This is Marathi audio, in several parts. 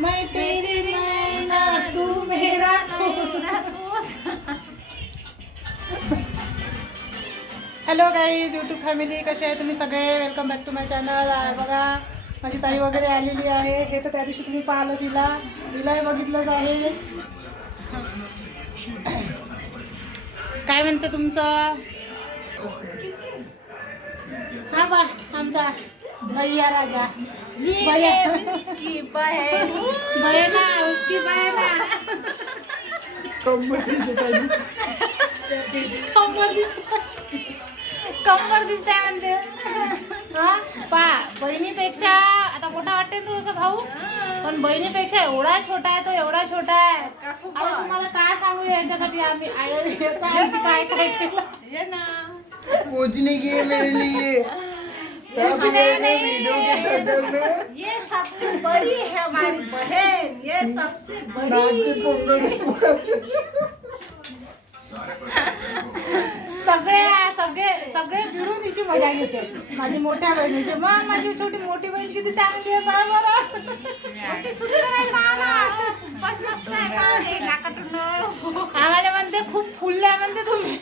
मैं तेरी नैना तू मेरा हॅलो गाईज यूट्यूब फॅमिली कसे आहे तुम्ही सगळे welcome back to my channel बघा माझी ताई वगैरे आलेली आहे हे तर त्या दिवशी तुम्ही पाहिलंच हिला हिलाही बघितलंच आहे काय म्हणतं तुमचं हा बा आमचा भैया राजा उसकी बहन. कंबर दिसते कंबर दिसते म्हणते. हा पा बहिणीपेक्षा आता मोठा वाटते तुझा भाऊ पण बहिणीपेक्षा एवढा छोटा आहे तो एवढा छोटा आहे. आता तुम्हाला काय सांगू याच्यासाठी आम्ही? आय- याचा काय काय केलं ये ना. कुछ नहीं किए मेरे लिए. ये सबसे बड़ी है हमारी बहन ये सबसे नाक बड़ी के पोंगल सगळे सगळे सगळे मिळून तिची मजा घेते. माझी मोठ्या बहिणीची. मग माझी छोटी मोठी बहीण किती चांगली आहे पहा बरं. मोठी सुंदर आहे मामा खूपच मस्त आहे पहा हे नाकातून आम्हाला म्हणते खूप फुलल्या म्हणते तुम्ही.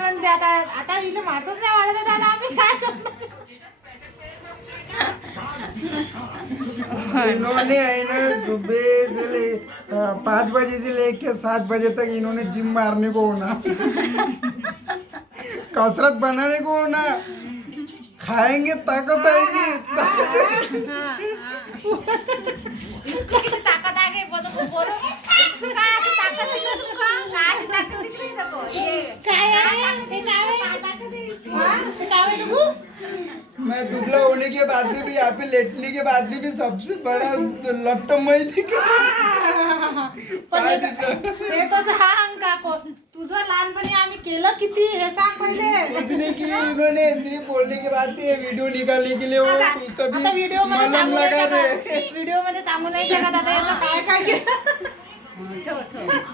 म्हणते आता आता हिला मासच नाही वाढत दादा आम्ही काय करणार? इन्होंने है ना सुबह से ले अ, पाँच बजे से लेके सात बजे तक इन्होंने जिम मारने को होना. कसरत बनाने को होना. खाएंगे ताकत आएगी ताकत इसको मैं दुबला होने के बाद में भी यहाँ पे लेटने के बाद में भी सबसे बड़ा लट्ट मैं दिख। रहा हे हा अंका को तुझं लहानपणी आम्ही केलं किती? हे सांग पहिले. कुछ नहीं किए इन्होंने सिर्फ बोलने के बाद ये वीडियो निकालने के लिए वो आता कभी व्हिडिओमध्ये मलम सांगू लगा नाही रहे। शकत व्हिडिओमध्ये सांगू नाही शकत आता याचं काय काय केलं?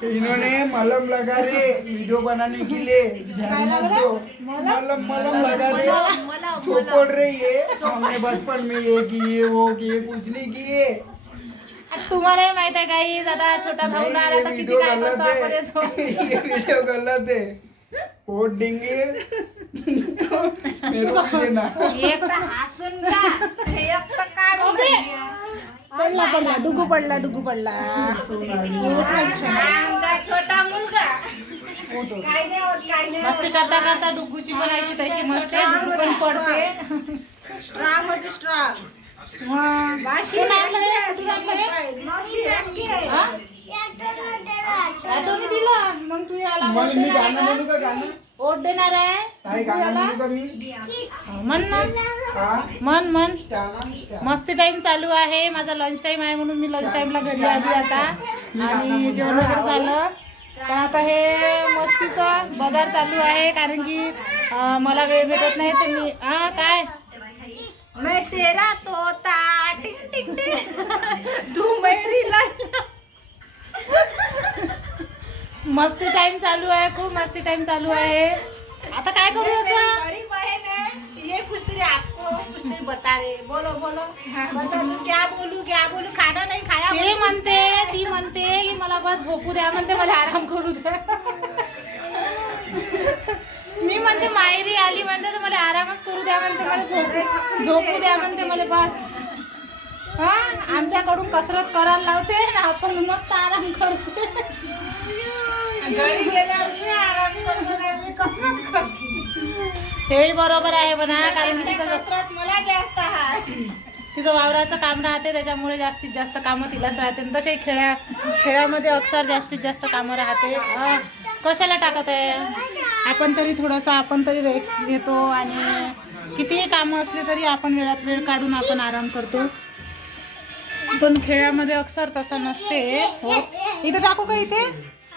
इन्होंने मलम लगा रहे वीडियो बनाने के लिए ध्यान मत दो। मलम मलम लगा रहे। मला चौपड़ रही है। हमने बचपन में ये किए वो किए कुछ नहीं किए। तुम्हालाही माहीत आहे काही आता छोटा भाऊ आला तर किती काय गलत करतो आपण तो. मेरे को देना एक तर हसून का एक तर काढून अबे! घ्या. पडला पडला. डुगू पडला डुगू पडला. आमचा छोटा मुलगा. काय नाही होत काय नाही मस्ती करता करता डुगूची पण अशी तशी मस्ती डुगू पण पडते. स्ट्रॉंग होती स्ट्रॉंग दिलं. मग तू याला मग मी देणार गाणं आहे म्हणू का? गाणं? का? वोट देणार आहे. ताई गाणं? म्हणू का मी? म्हण ना. हा? मन मन स्टाना स्टाना मस्ती टाइम चालू आहे. माझा लंच टाइम आहे म्हणून मी लंच टाइमला घरी आली आता. आणि जेवण वगैरे झालं. तर आता हे मस्तीचं बाजार चालू आहे कारण की अं, मला वेळ भेटत नाही. तर मी हा काय? मैं तेरा तोता टिंग टिंग टिंग। तू मेरी मस्ती टाइम चालू आहे खूप मस्ती टाइम चालू आहे. आता काय करू ये याचं? बड़ी बहन है। ये कुछ तेरे आपको कुछ तेरे बता रहे। बोलो बोलो। बता तू क्या बोलू क्या बोलू? खाना नहीं खाया ते म्हणते ती म्हणते की मला बस झोपू द्या म्हणते मला आराम करू द्या. म्हणते माहेरी आली म्हणते तर मला आरामच करू द्या म्हणते मला झोपू झोपू द्या म्हणते मला बस. हा? आमच्याकडून कसरत करायला लावते ना आपण मस्त आराम करते. घरी गेल्यावर मी आराम करतो नाही मी कसरत करते. हे बरोबर आहे म्हणा कारण की तिचं कसरत मला जास्त आहे. तिचं वावराचं काम राहते त्याच्यामुळे जास्तीत जास्त कामं तिलाच राहते. तसे खेळा खेळामध्ये अक्सर जास्तीत जास्त कामं राहते. कशाला टाकत आहे? आपण तरी थोडंसं आपण तरी रेक्स घेतो आणि कितीही कामं असली तरी आपण वेळात वेळ काढून आपण आराम करतो. पण खेळामध्ये अक्षर तसं नसते. हो. इथे टाकू का इथे?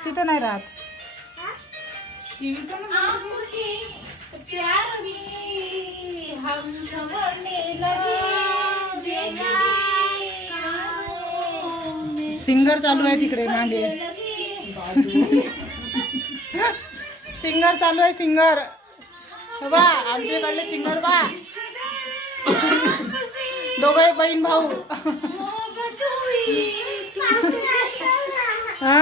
तिथं नाही राहत. सिंगर चालू आहे तिकडे मागे. सिंगर चालू आहे सिंगर. बा आमच्या इकडले सिंगर बा. दोघे बहीण भाऊ. हा.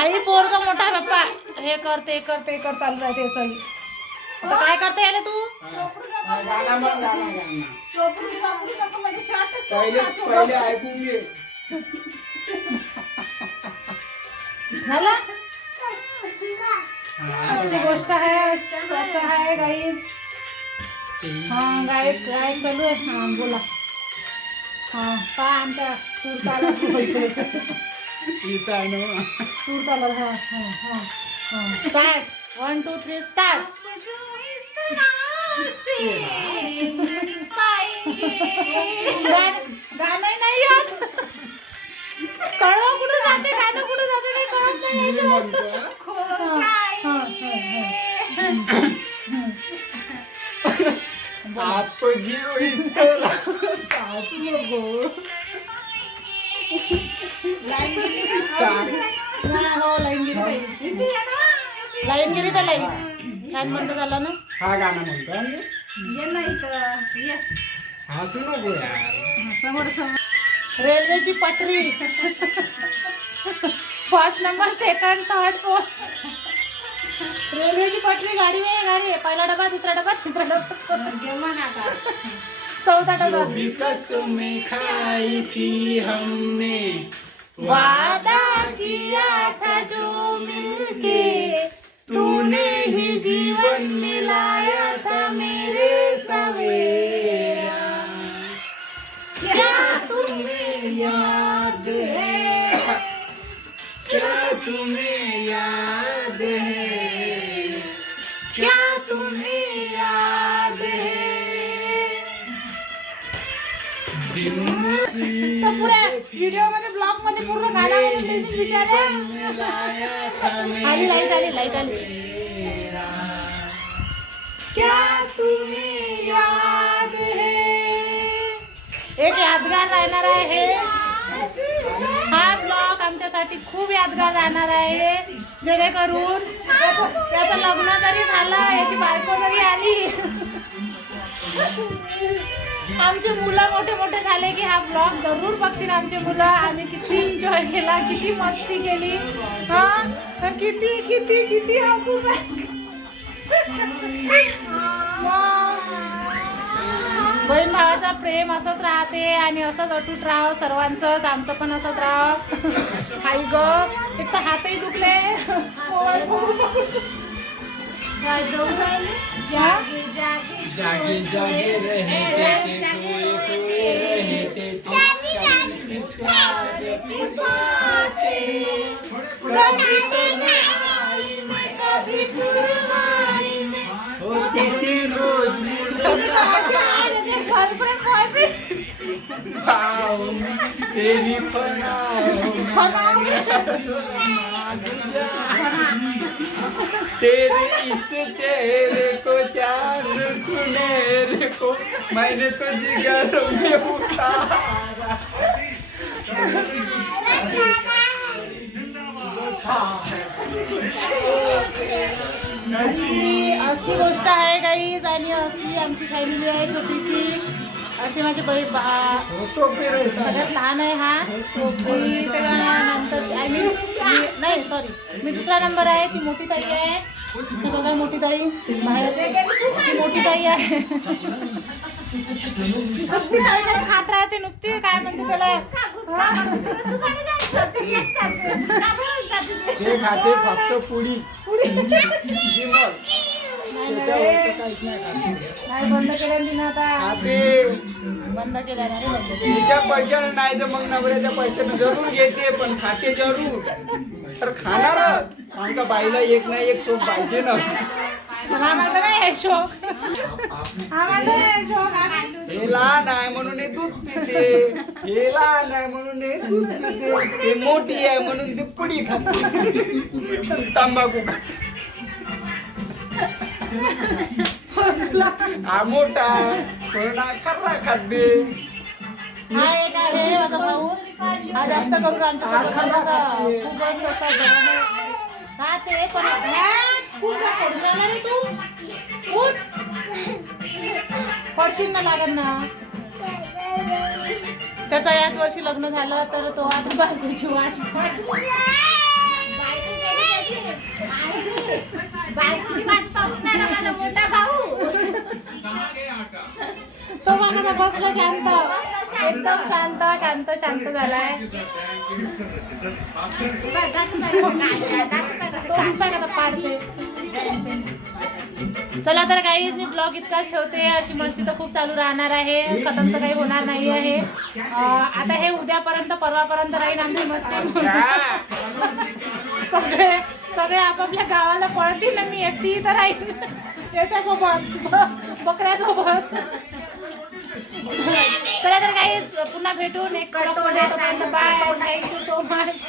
आई पोरग मोठा बाप्पा हे कर ते कर ते कर चालू राहते. आता काय करता यायला तू? हा, गाणं म्हण, गाणं, गाणं. चोपडू चोपडू नको म्हणजे शॉर्टच पहिले पहिले ऐकून घे. झालं? अशी गोष्ट आहे अशी- असं आहे गाईज हा गायक गायक चालू आहे. हा बोला. हा पा आमच्या सूर ताला हिचा आहे ना. हा हा हा हा. Start one two three start गाणं नाही कळव कुठं जाते गाणं कुठं जाते काही कळत नाही मी म्हणतो हा, हा, हा. आप जीव इस तरह साथ नको नाही, हो लाईन गेली ताई. लाईन गेली तर लाईन फॅन बंद झाला ना? हा गाणं म्हणतो. ये ना इथं ये. हसू नको यार. समोर समोर. रेल्वेची पटरी. First number second third fourth रेल्वेची पटरी गाडी आहे गाडी आहे पहिला डबा दुसरा डबा तिसरा डबा. चौथा- आता. डबा. विकस में खाई थी हमने वादा किया था जो मिलके मिलाया था मेरे सवेरा। क्या तुम्हें याद है? क्या तुम्हें याद है? क्या तुम्हें याद है? तर पुढे व्हिडिओ मध्ये ब्लॉग मध्ये पूर्ण गाणं म्हणून विचार आली लाईट आली लाईट आली। क्या तुम्हें याद है? एक यादगार राहणार आहे. हा ब्लॉग आमच्यासाठी खूप यादगार राहणार आहे. जेणेकरून त्याचं लग्न जरी झालं याची बायको जरी आली आमचे मुलं मोठे मोठे झाले की हा ब्लॉग जरूर बघतील आमचे मुलं. आम्ही किती एन्जॉय केला किती मस्ती केली. हा? तर किती किती किती हसू बहीण भावाचा प्रेम असंच राहते आणि असंच अटूट राहावं सर्वांचंच आमचं पण असंच राहावं आई ग एक तर हातही दुखले? जागे तेरी तेरे इस चेहरे को चांद सुनहरे को मैंने तो जिगर में उतारा अशी अशी गोष्ट आहे गाईज आणि अशी आमची फॅमिली आहे छोटीशी. अशी माझी बहीण बा- सगळ्यात लहान आहे हा. मी त्याच्यानंतर आणि मी- नाही सॉरी मी दुसरा नंबर आहे ती मोठी ताई आहे. ती बघा मोठी ताई बाहेर ती मोठी ताई आहे. नुसती खात राहते नुसती काय म्हणते त्याला? खाते फक्त पुडी. नाही, त्याच्यावर नाही, तर काहीच नाही खाते. नाही बंद केलं तिनं आता. खाते बंद केलं नाही बंद केलं. तिच्या पैशाने नाही तर मग नवऱ्याच्या पैशाने जरूर घेते पण खाते जरूर. तर खाणार. बाईला एक ना एक शोक पाहिजे ना. पण आम्हाला नाही आहे शोक. आम्हाला नाही आहे शोक. आम्ही- हे लहान आहे म्हणून हे दूध पिते. हे लहान आहे म्हणून हे दूध पिते. हे मोठी आहे म्हणून ती पुडी खाते. तंबाखू खाते. हा मोठा म्हणून खाद्य. हा एक आहे माझा भाऊ. हा जास्त करून असा पण खूप काय पडून राहिला रे तू. उठ. पडशील ना लागेल ना. त्याचं याच वर्षी लग्न झालं तर तो आता बायकोची वाट. बायकोची वाट पाहणार माझा मोठा भाऊ. तो बघा बसला शांत. एकदम शांत शांत शांत झालाय. चला तर काहीच मी ब्लॉग इतकाच ठेवते. अशी मस्ती तर खूप चालू राहणार आहे. खतम तर काही होणार नाही आहे. आता हे उद्यापर्यंत परवापर्यंत राहील आमची मस्ती. सगळे सगळे आपापल्या गावाला पळतील ना मी एकटी तर राहील याच्यासोबत बकऱ्यासोबत. चला तर काही पुन्हा भेटून एक कडकमध्ये. Bye thank you so much